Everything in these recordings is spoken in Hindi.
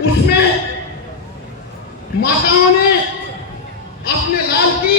उसमें माताओं ने अपने लाल की,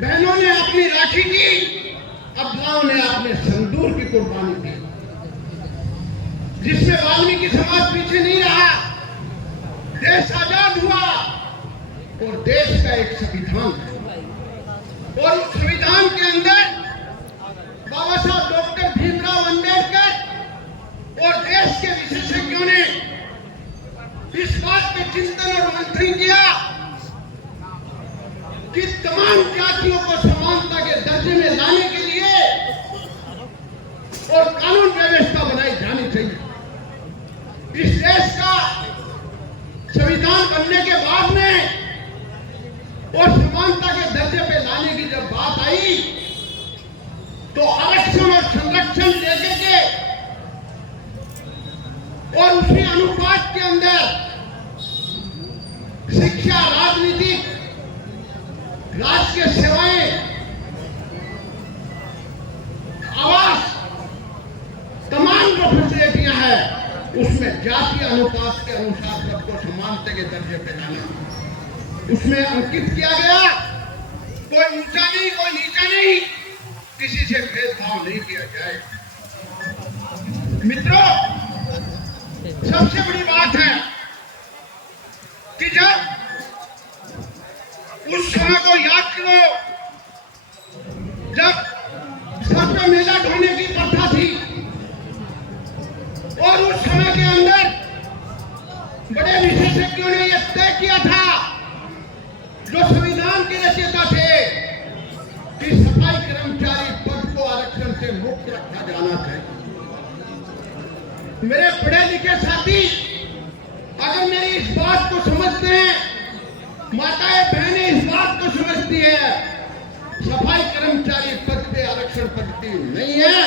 बहनों ने अपनी राखी की, अबलाओं ने अपने संदूर की कुर्बानी की, जिसमें वाल्मीकि समाज पीछे नहीं रहा। देश आजाद हुआ और देश का एक संविधान था और उस संविधान के अंदर बाबा साहब डॉक्टर भीमराव अंबेडकर और देश के विशेषज्ञों ने इस बात पे चिंतन और मंथन किया कि तमाम जातियों को समानता के दर्जे में लाने के लिए और कानून व्यवस्था बनाई जानी चाहिए। इस देश का संविधान बनने के बाद में और समानता के दर्जे पे लाने की जब बात आई तो आरक्षण और संरक्षण देने के और उसी अनुपात के अंदर शिक्षा, राजनीतिक, राजकीय सेवाएं, आवास, तमाम जो फैसिलिटियां हैं उसमें जातीय अनुपात के अनुसार सबको समानता के दर्जे पे लाना, उसमें अंकित किया गया। कोई ऊंचा नहीं, कोई नीचा नहीं, किसी से भेदभाव नहीं किया जाए। मित्रों, सबसे बड़ी बात है कि जब उस समय को याद करो जब सर पे मेला ढोने की प्रथा थी और उस समय के अंदर बड़े विशेषज्ञों ने यह तय किया था, जो संविधान के रचयिता थे, कि सफाई कर्मचारी पद को आरक्षण से मुक्त रखा जाना चाहिए। मेरे पढ़े लिखे साथी अगर मेरी इस बात को समझते हैं, माताएं बहनें इस बात को समझती है, सफाई कर्मचारी पद पे आरक्षण पद्धति नहीं है,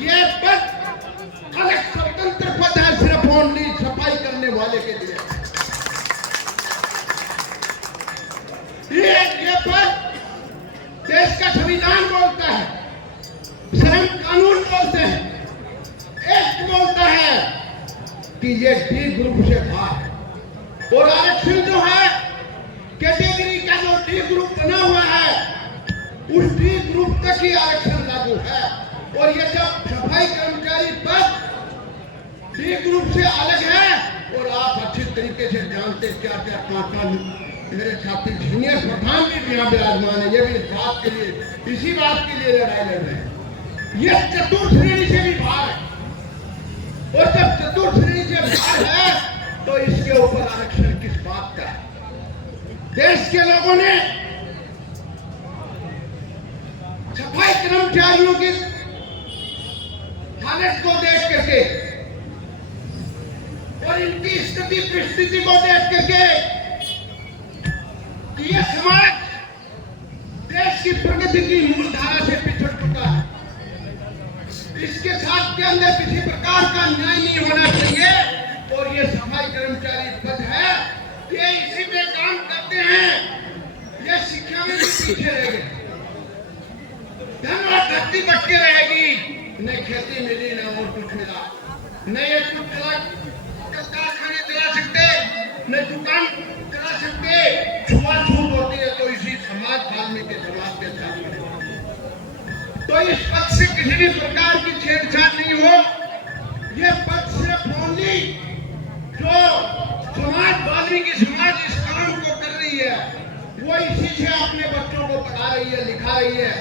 ये पद अलग स्वतंत्र पद है, सिर्फ ओनली सफाई करने वाले के लिए। ये पद देश का संविधान बोलता है, श्रम कानून बोलते हैं, एक्ट बोलता है कि ये डी ग्रुप से बाहर है और आरक्षण जो है कैटेगरी का जो डी ग्रुप बना हुआ है उस डी ग्रुप तक ही आरक्षण लागू है। और ये जब सफाई कर्मचारी पद डी ग्रुप से अलग है और आप अच्छी तरीके से जानते क्या क्या काका मेरे साथी सीनियर प्रधान भी यहाँ विराजमान है, ये भी इस बात के लिए, इसी बात के लिए लड़ाई लड़ रहे हैं। ये चतुर्थ श्रेणी से भी बाहर है और जब चतुर्थ श्रेणी से बाहर है तो इसके ऊपर आरक्षण किस बात का है? देश के लोगों ने सफाई कर्मचारियों की हालत को देख करके और इनकी स्थिति परिस्थिति को देख करके यह समाज देश की प्रगति की मूलधारा से पिछड़ चुका है। इसके साथ के अंदर किसी प्रकार का न्याय नहीं होना चाहिए और ये सफाई कर्मचारी पद है, ये इसी पे काम करते हैं, ये शिक्षा में भी पीछे रह गए, धन और धरती बटके रहेगी, न खेती मिली न और कुछ मिला, न ये कुछ कारखाने चला सकते, न दुकान चला सकते, छुआछूत होती है तो इसी समाज वाल्मीकि समाज के साथ। तो इस पद से किसी भी प्रकार की छेड़छाड़ नहीं हो, ये पद सिर्फ ओनली जो समाज वाल्मीकि समाज इस काम को कर रही है वो इसी से अपने बच्चों को पढ़ा रही है, लिखा रही है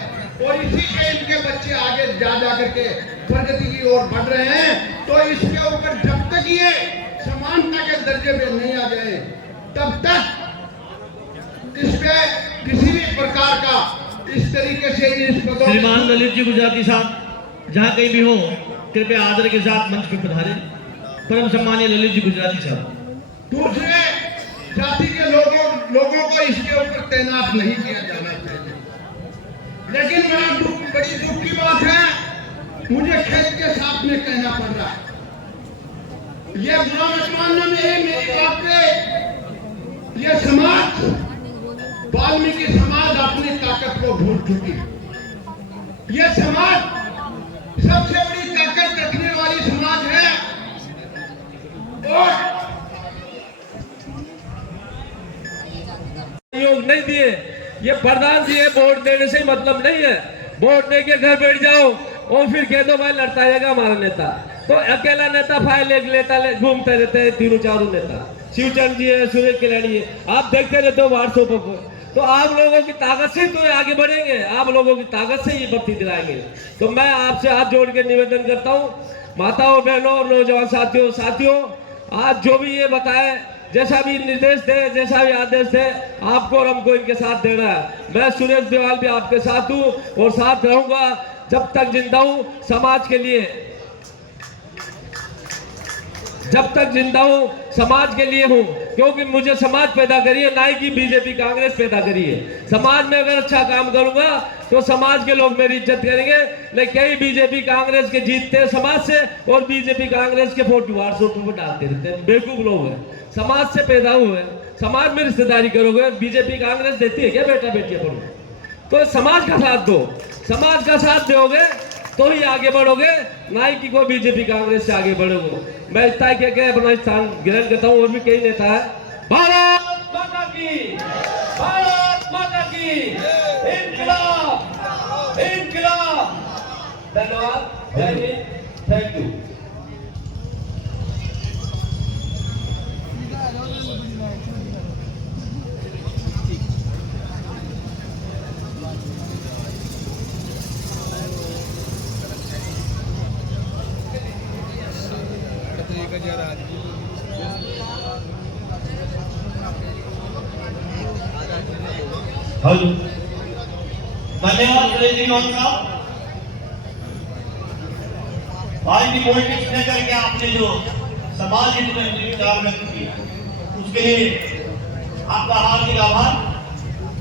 और इसी से इनके बच्चे आगे जा करके प्रगति की ओर बढ़ रहे हैं। तो इसके ऊपर जब तक ये समानता के दर्जे पे नहीं आ जाए तब तक इस पे किसी भी प्रकार का इस तरीके से श्रीमान ललित जी गुजराती साहब जहाँ कहीं भी हो कृपया आदर के साथ मंच पर पधारें। परम सम्मानीय ललित जी गुजराती साहब। दूसरे जाति के लोगों को इसके ऊपर तैनात नहीं किया जाना चाहिए, लेकिन बड़ी दुख की बात है, मुझे खेत के साथ में कहना पड़ रहा है। ये बुरा मत मानना मेरी बात पे, ये समाज वाल्मीकि समाज अपनी ताकत को भूल चुकी है। ये समाज सबसे बड़ी ताकत रखने वाली समाज है और नहीं दिए। ये प्रधान जी है, वोट देने से मतलब नहीं है। वोट दे के घर बैठ जाओ और फिर कह दो भाई लड़ता रहेगा हमारा नेता। तो अकेला नेता फाइल एक लेता घूमते रहते हैं, तीनों चारों नेता। शिवचंद जी है, सुरेश कल्याणी है, आप देखते रहते हो व्हाट्सएप पर। तो आप लोगों की ताकत से तो आगे बढ़ेंगे, आप लोगों की ताकत से ये बत्ती दिलाएंगे। तो मैं आपसे हाथ जोड़ के निवेदन करता हूँ, माताओं बहनों और नौजवान साथियों, आज जो भी ये बताए, जैसा भी निर्देश दे, जैसा भी आदेश दे, आपको और हमको इनके साथ देना है। मैं सुरेश देवाल भी आपके साथ हूँ और साथ रहूंगा जब तक जिंदा हूँ, समाज के लिए, जब तक जिंदा हूँ समाज के लिए हूँ। क्योंकि मुझे समाज पैदा करी है, ना कि बीजेपी कांग्रेस पैदा करी है। समाज में अगर अच्छा काम करूंगा तो समाज के लोग मेरी इज्जत करेंगे। लेकिन कई बीजेपी कांग्रेस के जीतते हैं समाज से और बीजेपी कांग्रेस के फोटो व्हाट्सएप पर डालते रहते हैं। बेवकूफ लोग हैं, समाज से पैदा हुए, समाज में रिश्तेदारी करोगे। बीजेपी कांग्रेस देती है क्या बेटा बेटियां पढ़ो? तो समाज का साथ दो, समाज का साथ दोगे तो ही आगे बढ़ोगे, ना ही कि कोई बीजेपी कांग्रेस से आगे बढ़ोगे। मैं इतना कह के अपना स्थान ग्रहण करता हूँ। और भी कई नेता है। भारत माता की, भारत माता की, इंकलाब, इंकलाब। धन्यवाद, जय हिंद, थैंक यू। हेलो, धन्यवाद सुरेश जी साहब। आज की पॉलिटिक्स में करके आपने जो समाज हित में विचार व्यक्त किया, उसके लिए आपका हार्दिक आभार।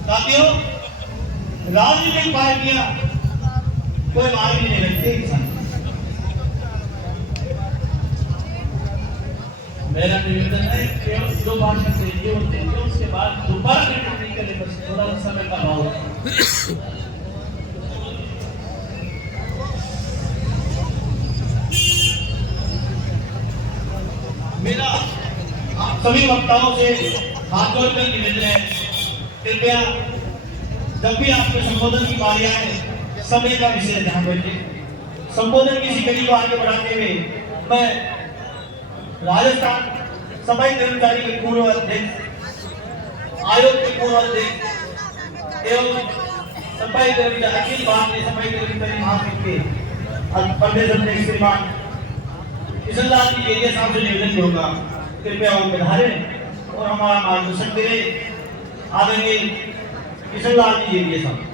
साथियों, राजनीतिक पार्टियां कोई मार्ग नहीं रखते इंसान। मेरा निवेदन है केवल 2 भाषण दीजिए और देखिए, उसके बाद दोबारा नहीं करें, बस थोड़ा समय का अभाव है। मेरा आप सभी वक्ताओं से हाथ जोड़कर निवेदन है, कृपया जब भी आपके संबोधन की बारी आए, समय का विशेष ध्यान रखिए। संबोधन की इसी कड़ी को आगे बढ़ाते हुए मैं राजस्थान सफाई कर्मचारी के पूर्व अध्यक्ष, आयोग के पूर्व अध्यक्ष एवं सफाई कर्मचारी अखिल भारतीय सफाई कर्मचारी महासंघ के प्रदेश अध्यक्ष श्रीमान किशन लाल जी एरिया साहब से निवेदन करूंगा, कृपया वो पधारें और हमारा मार्गदर्शन करें। आदरणीय किशन लाल जी एरिया साहब।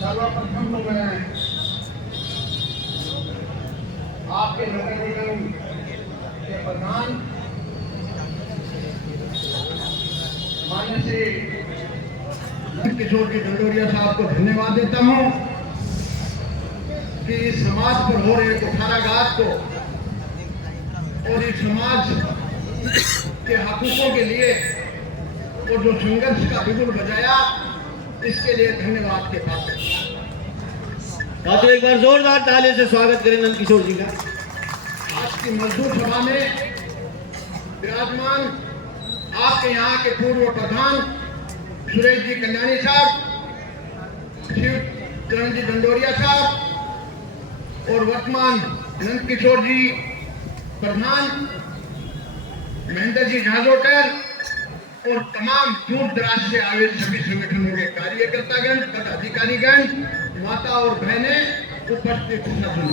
सर्वप्रथम तो मैं आपके नगर निगम के प्रधान माननीय श्री किशोर जी डंडोरिया साहब को धन्यवाद देता हूं कि इस समाज पर हो रहे कुठाराघात को और इस समाज के हकूकों के लिए और जो संघर्ष का बिगुल बजाया, इसके लिए धन्यवाद के पात्र। तो एक बार जोरदार ताली से स्वागत करें नंद किशोर जी का। आज की मजदूर सभा में विराजमान आपके यहाँ के पूर्व प्रधान सुरेश जी कल्याणी साहब, शिवचंद जी डंडोरिया साहब और वर्तमान नंद किशोर जी प्रधान, महेंद्र जी झाजोटर और तमाम दूर दराज से आए सभी संगठनों के कार्यकर्तागण, पदाधिकारीगण, माता और बहनें उपस्थित सभी।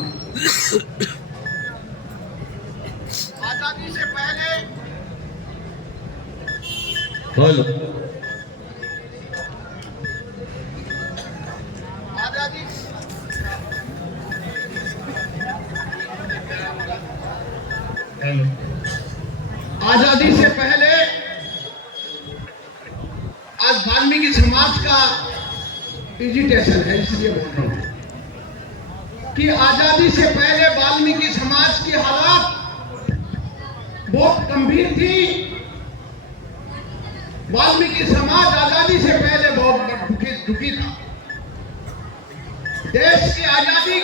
आजादी से पहले आजादी से पहले आज वाल्मीकि समाज का डिजिटेशन है, इसलिए बोल रहा हूं कि आजादी से पहले वाल्मीकि समाज की हालत बहुत गंभीर थी। वाल्मीकि समाज आजादी से पहले बहुत दुखी था। देश की आजादी